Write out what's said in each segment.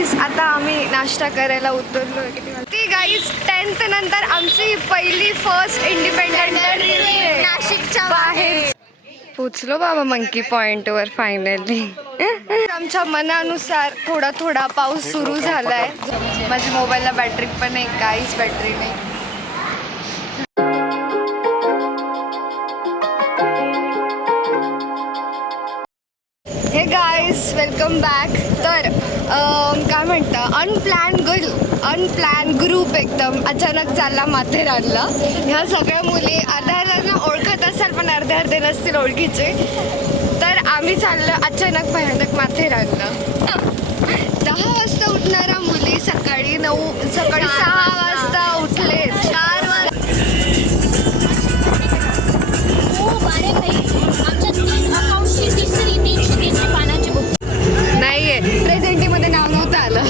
Guys आता आम्ही नाश्ता करायला उतरलो. ती गाईज 10th नंतर आमची पहिली फर्स्ट इंडिपेंडंट डे नाशिकच्या बाहेर. पोचलो बाबा मंकी पॉइंटवर फायनली. आमच्या मनानुसार थोडा थोडा पाऊस सुरू झालाय. माझ्या मोबाईलला बॅटरी पण नाही, काहीच बॅटरी नाही. हे गाईज वेलकम बॅक. तर काय म्हणता, अनप्लॅन ग्रुप एकदम अचानक चालला माथेरानला. ह्या सगळ्या मुली अर्ध्या ओळखत असाल पण अर्धे नसतील ओळखीचे. तर आम्ही चाललो अचानक भयानक माथेरानला. 10 वाजता उठणाऱ्या मुली सकाळी 6 वाजता उठले. 4 वाजता नाहीये प्रेझेंटीमध्ये नाव नव्हतं आलं.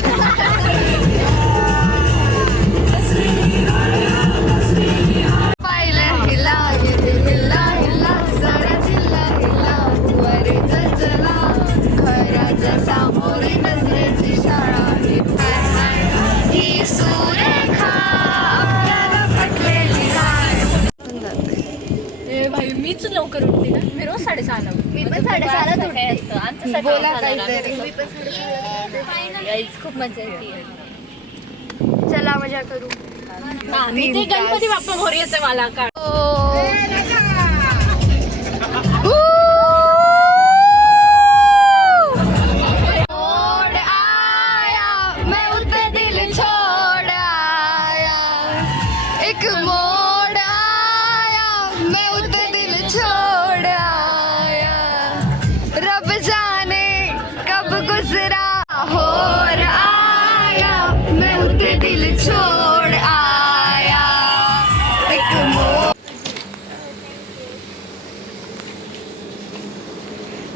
मीच लवकर उठते ना, मी रोज 6:30ला. मी पण 6:30ला उठते. बोला काहीतरी. खूप मजा येते. चला मजा करू. मी ते गणपती बाप्पा मोरया येते मला काढ.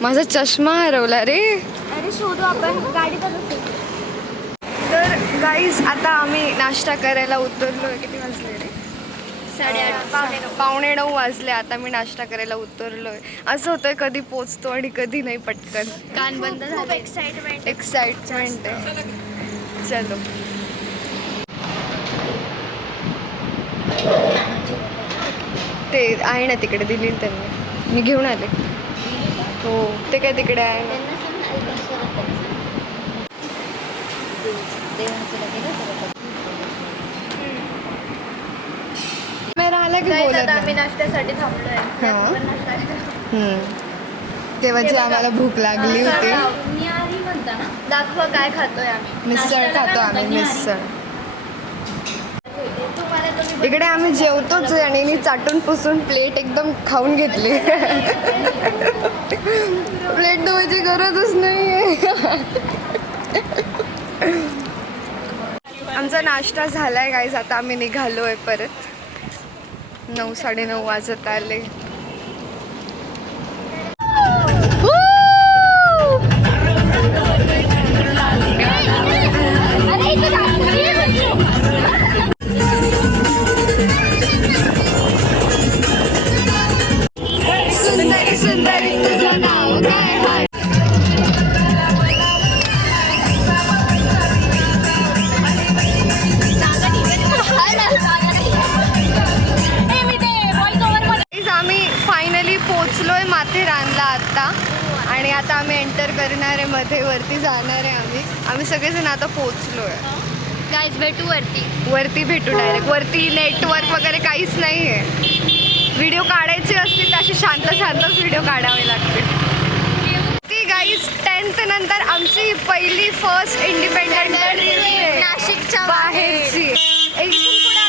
माझा चष्मा हरवला रे. अरे शोधू आपण गाडीत. तर गाईज आता आम्ही नाश्ता करायला उतरलो. किती वाजले रे? 8:30 पावणे 9 वाजले. आता मी नाश्ता करायला उतरलोय. असं होतंय कधी पोचतो आणि कधी नाही. पटकन कान बंद झाले. एक्साइटमेंट आहे. चलो. ते आहे ना तिकडे, दिली त्यांनी, मी घेऊन आले. हो ते काय तिकडे आहे ना. आम्ही नाश्त्यासाठी थांबलोय. तेव्हाची आम्हाला भूक लागली होती. दाखवा काय खातोय आम्ही. मिसळ खातो आम्ही. मिसळ इकडे आम्ही जेवतोच आणि मी चाटून पुसून प्लेट एकदम खाऊन घेतली. प्लेट धुवायची गरजच नाहीये. आमचा नाश्ता झालाय गाईज. आता आम्ही निघालोय परत. 9 9:30 वाजत आले. सुंदरी सुंदरी तुझं नाव काय आहे? आम्ही फायनली पोचलोय माथेरानला आता. आणि आता आम्ही एंटर करणार आहे मध्ये. वरती जाणार आहे आम्ही सगळेजण आता पोचलोय. गाईज भेटू वरती भेटू डायरेक्ट. वरती नेटवर्क वगैरे काहीच नाही आहे. व्हिडिओ काढायचे असतील तर असे शांतच व्हिडिओ काढावे लागतील. ती गाईज 10th नंतर आमची पहिली फर्स्ट इंडिपेंडंट डे नाशिकच्या बाहेरची. इथून पुढे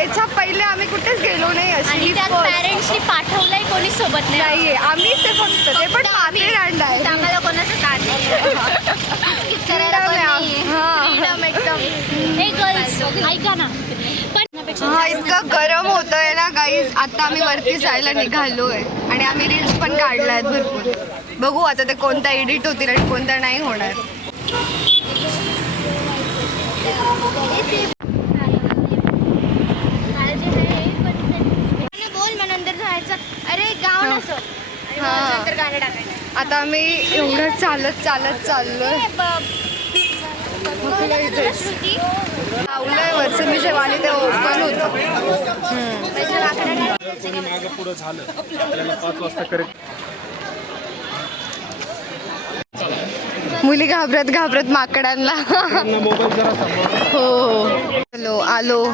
याच्या पहिले आम्ही कुठेच गेलो नाही. अशी पॅरेंट्सनी पाठवलंय, कोणी सोबत नाहीये. आम्हीच ते फक्त. ते पण माथेरानला आहे. आम्हाला कोणाचं ताण ऐका ना. हा इतकं गरम होतंय ना गाईज. आता आम्ही वरती जायला निघालोय आणि आम्ही रील्स पण काढल्यात भरपूर. बघू आता ते कोणता एडिट होतील आणि कोणता नाही होणार. बोल मग नंतर जायचं. अरे गाव नसो. आता आम्ही एवढं चालत चाललोय. लावलंय वरचं मी जेव्हा आली तेव्हा ओपन होतं. मागं पुढं झालं आपल्याला 5 वाजता करेक्ट. मुली घाबरत घाबरत माकडांना. मोबाईल जरा सांभाळ. हो हॅलो आलो.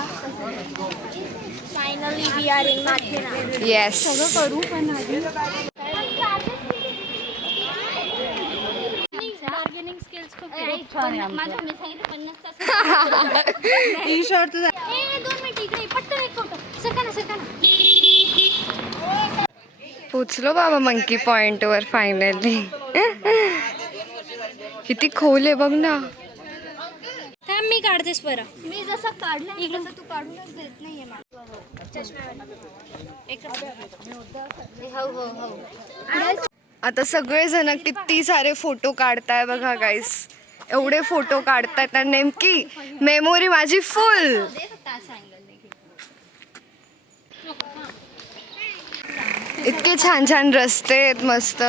Finally we are in Matheran. Yes. करू पण बार्गेनिंग स्किल्स खूप माझ्या मी सांगितलं 50 ई शॉर्ट तुझा. 2 मिनिट इकडे पटकन एक फोटो. सरका ना. पोचलो बाबा मंकी पॉइंट वर फायनली. किती खोल आहे बघ ना. थांब मी काढतेस बरं. मी जसं काढलं इकडे तू काढूनच देत नाहीये मला. आता सगळेजण किती सारे फोटो काढताय बघा गाईस. एवढे फोटो काढतायत ना नेमकी मेमोरी माझी फुल. इतके छान छान रस्ते आहेत मस्त.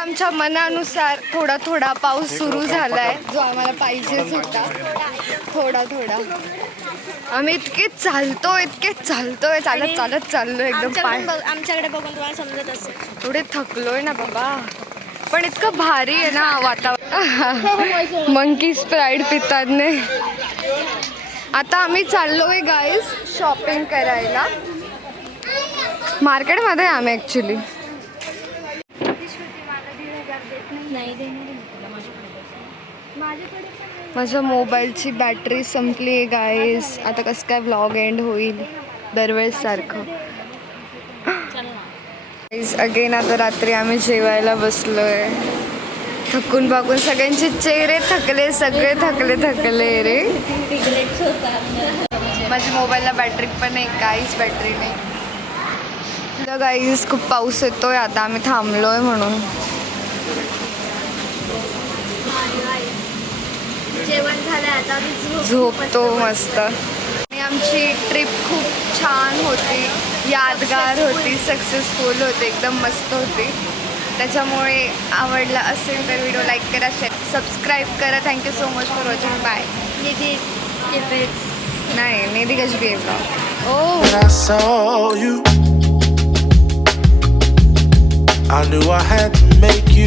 आमच्या मनानुसार थोडा थोडा पाऊस सुरू झालाय जो आम्हाला पाहिजेच होता. थोडा आम्ही इतके चालतोय चालत चाललोय एकदम पाय. आमच्याकडे बघून तुम्हाला समजत असेल. थोडे थकलोय ना बाबा पण इतकं भारी आहे ना वातावरण. मंकी स्प्राईट पितात ने. आता आम्ही चाललोय गाईस शॉपिंग करायला मार्केटमध्ये. आम्ही ॲक्च्युली माझ्या मोबाईलची बॅटरी संपली आहे गाईस. आता कसं काय व्लॉग एंड होईल दरवेळेस सारखं. अगेन आता रात्री आम्ही जेवायला बसलोय. थकून बागून सगळ्यांचे चेहरे थकले. सगळे थकले रे. माझ्या मोबाईलला बॅटरी पण नाही काहीच बॅटरी नाही. गाईस खूप पाऊस येतोय आता आम्ही थांबलोय म्हणून. जेवण झालं आता झोपतो मस्त. आणि आमची ट्रिप खूप छान होती, यादगार होती, सक्सेसफुल होती, एकदम मस्त होती. त्याच्यामुळे आवडला असेल तर व्हिडिओ लाईक करा, सबस्क्राईब करा. Thank you so much for watching. Bye. नाही निधी कशी बी ब्लॉग. ओ When I saw you, I knew I had to make you